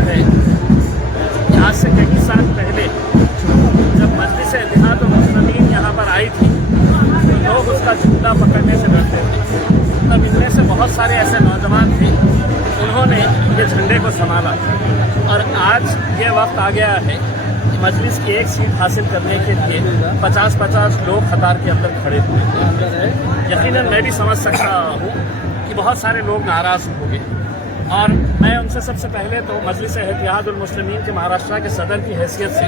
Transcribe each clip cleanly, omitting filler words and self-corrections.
ہوئی ہے کہ آج سے کئی سال پہلے جب مجلس اتحاد المسلمین یہاں پر آئی تھی تو لوگ اس کا جھنڈا پکڑنے سے ڈرتے تھے. تب ان میں سے بہت سارے ایسے نوجوان تھے انہوں نے یہ جھنڈے کو سنبھالا اور آج یہ وقت آ گیا ہے کہ مجلس کی ایک سیٹ حاصل کرنے کے لیے 50-50 لوگ قطار کے اندر کھڑے ہوئے. یقیناً میں بھی سمجھ سکتا ہوں کہ بہت سارے لوگ ناراض ہوں گے اور میں ان سے سب سے پہلے تو مجلس اتحاد المسلمین کے مہاراشٹر کے صدر کی حیثیت سے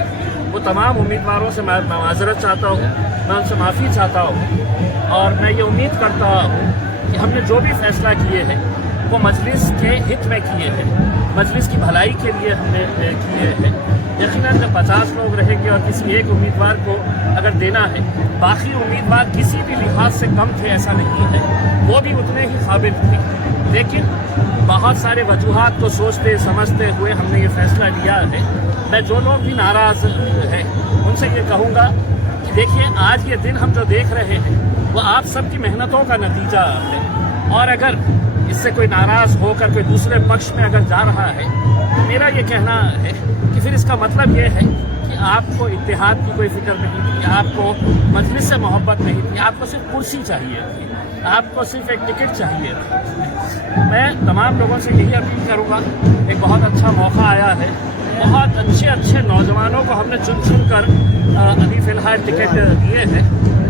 وہ تمام امیدواروں سے میں معذرت چاہتا ہوں, میں ان سے معافی چاہتا ہوں اور میں یہ امید کرتا ہوں کہ ہم نے جو بھی فیصلہ کیے ہیں وہ مجلس کے ہت میں کیے ہیں, مجلس کی بھلائی کے لیے ہم نے کیے ہیں. یقیناً جب 50 لوگ رہیں گے اور کسی ایک امیدوار کو اگر دینا ہے, باقی امیدوار کسی بھی لحاظ سے کم تھے ایسا نہیں ہے, وہ بھی اتنے ہی قابل تھے, لیکن بہت سارے وجوہات کو سوچتے سمجھتے ہوئے ہم نے یہ فیصلہ لیا ہے. میں جو لوگ بھی ناراض ہیں ان سے یہ کہوں گا کہ دیکھیے آج یہ دن ہم جو دیکھ رہے ہیں وہ آپ سب کی محنتوں کا نتیجہ ہے اور اگر اس سے کوئی ناراض ہو کر کوئی دوسرے پکش میں اگر جا رہا ہے تو میرا یہ کہنا ہے کہ پھر اس کا مطلب یہ ہے کہ آپ کو اتحاد کی کوئی فکر نہیں تھی, آپ کو مجلس سے محبت نہیں تھی, آپ کو صرف کرسی چاہیے تھی, آپ کو صرف ایک ٹکٹ چاہیے تھی. میں تمام لوگوں سے یہی اپیل کروں گا, ایک بہت اچھا موقع آیا ہے, بہت اچھے نوجوانوں کو ہم نے چن کر ابھی فی الحال ٹکٹ دیے ہیں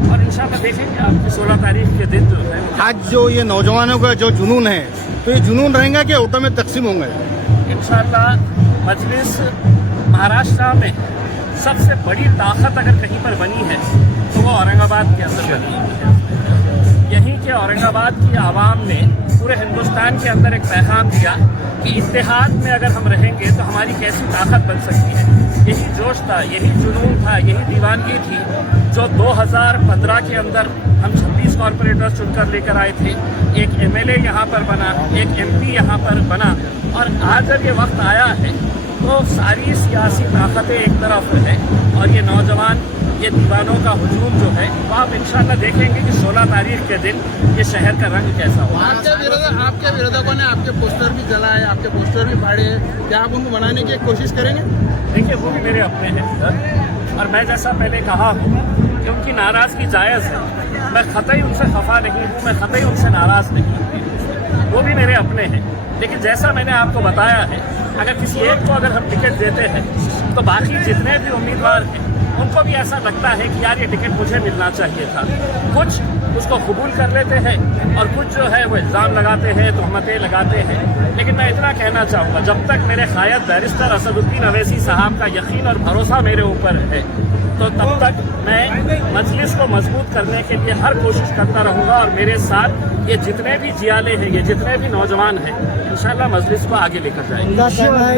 اور انشاءاللہ دیکھیں گے آپ کی 16 تاریخ کے دن جو ہے آج جو یہ نوجوانوں کا جو جنون ہے تو یہ جنون رہیں گا کہ عہدوں میں تقسیم ہوں گے؟ انشاءاللہ مجلس مہاراشٹر میں سب سے بڑی طاقت اگر کہیں پر بنی ہے تو وہ اورنگ آباد کے اندر بنی ہے. یہیں کے اورنگ آباد کی عوام نے پورے ہندوستان کے اندر ایک پیغام دیا کہ اتحاد میں اگر ہم رہیں گے تو ہماری کیسی طاقت بن سکتی ہے. یہی جوش تھا, یہی جنون تھا, یہی دیوانگی تھی جو 2015 کے اندر ہم 26 کارپوریٹرز چن کر لے کر آئے تھے. ایک MLA یہاں پر بنا, ایک MP یہاں پر بنا اور آج جب یہ وقت آیا ہے تو ساری سیاسی طاقتیں ایک طرف ہے اور یہ نوجوان یہ دیوانوں کا ہجوم جو ہے وہ آپ انشاءاللہ دیکھیں گے کہ 16 تاریخ کے دن یہ شہر کا رنگ کیسا ہوگا. آپ کے وروධکوں نے آپ کے پوسٹر بھی جلائے, آپ کے پوسٹر بھی پھاڑے, کیا آپ ان کو بنانے کی کوشش کریں گے؟ دیکھیے وہ بھی میرے اپنے ہیں سر اور میں جیسا پہلے کہا ہوں کہ ان کی ناراضگی جائز ہے, میں قطعی ان سے خفا نہیں ہوں, میں قطعی ان سے ناراض نہیں ہوں, وہ بھی میرے اپنے ہیں. لیکن جیسا میں نے آپ کو بتایا ہے اگر کسی ایک کو اگر ہم ٹکٹ دیتے ہیں تو باقی جتنے بھی امیدوار ہیں ان کو بھی ایسا لگتا ہے کہ یار یہ ٹکٹ مجھے ملنا چاہیے تھا. کچھ اس کو قبول کر لیتے ہیں اور کچھ جو ہے وہ الزام لگاتے ہیں, تہمتیں لگاتے ہیں. لیکن میں اتنا کہنا چاہوں گا جب تک میرے قائد بیرسٹر اسد الدین اویسی صاحب کا یقین اور بھروسہ میرے اوپر ہے تو تب تک میں مجلس کو مضبوط کرنے کے لیے ہر کوشش کرتا رہوں گا اور میرے ساتھ یہ جتنے بھی جیالے ہیں, یہ جتنے بھی نوجوان ہیں انشاءاللہ مجلس کو آگے لے کر جائیں گے. ان کا کہنا ہے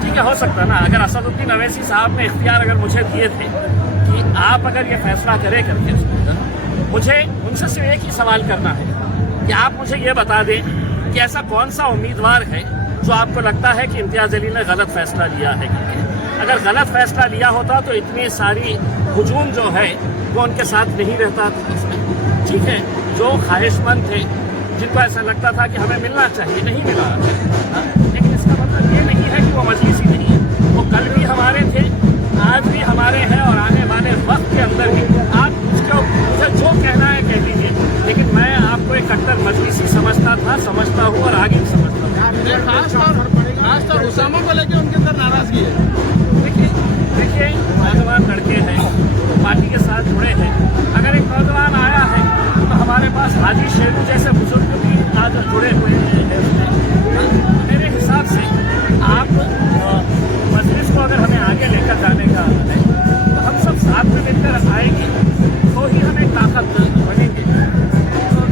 ٹھیک ہے, ہو سکتا نا اگر اسد الدین اویسی صاحب نے اختیار اگر مجھے دیے تھے کہ آپ اگر یہ فیصلہ کرے کر کے مجھے ان سے صرف ایک ہی سوال کرنا ہے کہ آپ مجھے یہ بتا دیں کہ ایسا کون سا امیدوار ہے جو آپ کو لگتا ہے کہ امتیاز جلیل نے غلط فیصلہ لیا ہے. اگر غلط فیصلہ لیا ہوتا تو اتنی ساری ہجوم جو ہے وہ ان کے ساتھ نہیں رہتا تھا. ٹھیک ہے, جو خواہش مند تھے جن کو ایسا لگتا تھا کہ ہمیں ملنا چاہیے نہیں ملا, لیکن اس کا مطلب یہ نہیں ہے کہ وہ مجلس ہی نہیں ہے. وہ کل بھی ہمارے تھے, آج بھی ہمارے ہیں اور آنے والے وقت کے اندر بھی. آپ مجھے جو کہنا ہے کہہ دیجیے, لیکن میں آپ کو ایک کٹر مجلسی سمجھتا تھا, سمجھتا ہوں اور آگے بھی سمجھتا ہوں. خاص طور اسامہ کو لے کے ان کے اندر ناراضگی ہے. دیکھیے نوجوان لڑکے ہیں, پارٹی کے ساتھ جڑے ہیں. اگر ایک نوجوان آیا ہے تو ہمارے پاس حاجی شیرو جیسے بزرگ بھی آج جڑے ہوئے ہیں. میرے حساب سے آپ مجلس کو اگر ہمیں آگے لے کر جانے کا ہے تو ہم سب ساتھ میں مل کر آئیں گے تو ہی ہمیں طاقت بنیں گے.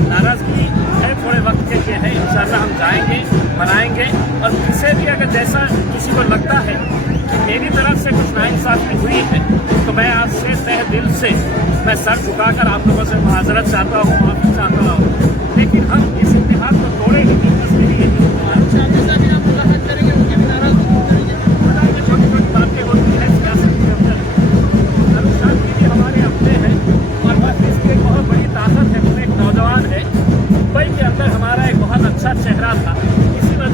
ناراضگی ہے تھوڑے وقت کے لیے ہے, انشاءاللہ ہم جائیں گے, منائیں گے اور کسی بھی اگر جیسا کسی کو لگتا ہے کہ میری طرف سے کچھ ناانصافی ہوئی ہے تو میں آپ سے تہ دل سے میں سر جھکا کر آپ لوگوں سے معذرت چاہتا ہوں, معافی چاہتا ہوں. لیکن ہم اس اتحاد کو توڑے گی نہیں, بس میری یہی چھوٹی چھوٹی باتیں ہوتی ہیں سیاست کے اندر. انوشان جی بھی ہمارے اپنے ہیں اور مجلس کی ایک بہت بڑی طاقت ہے. وہ ایک نوجوان ہے, ممبئی کے اندر ہمارا ایک بہت اچھا چہرہ تھا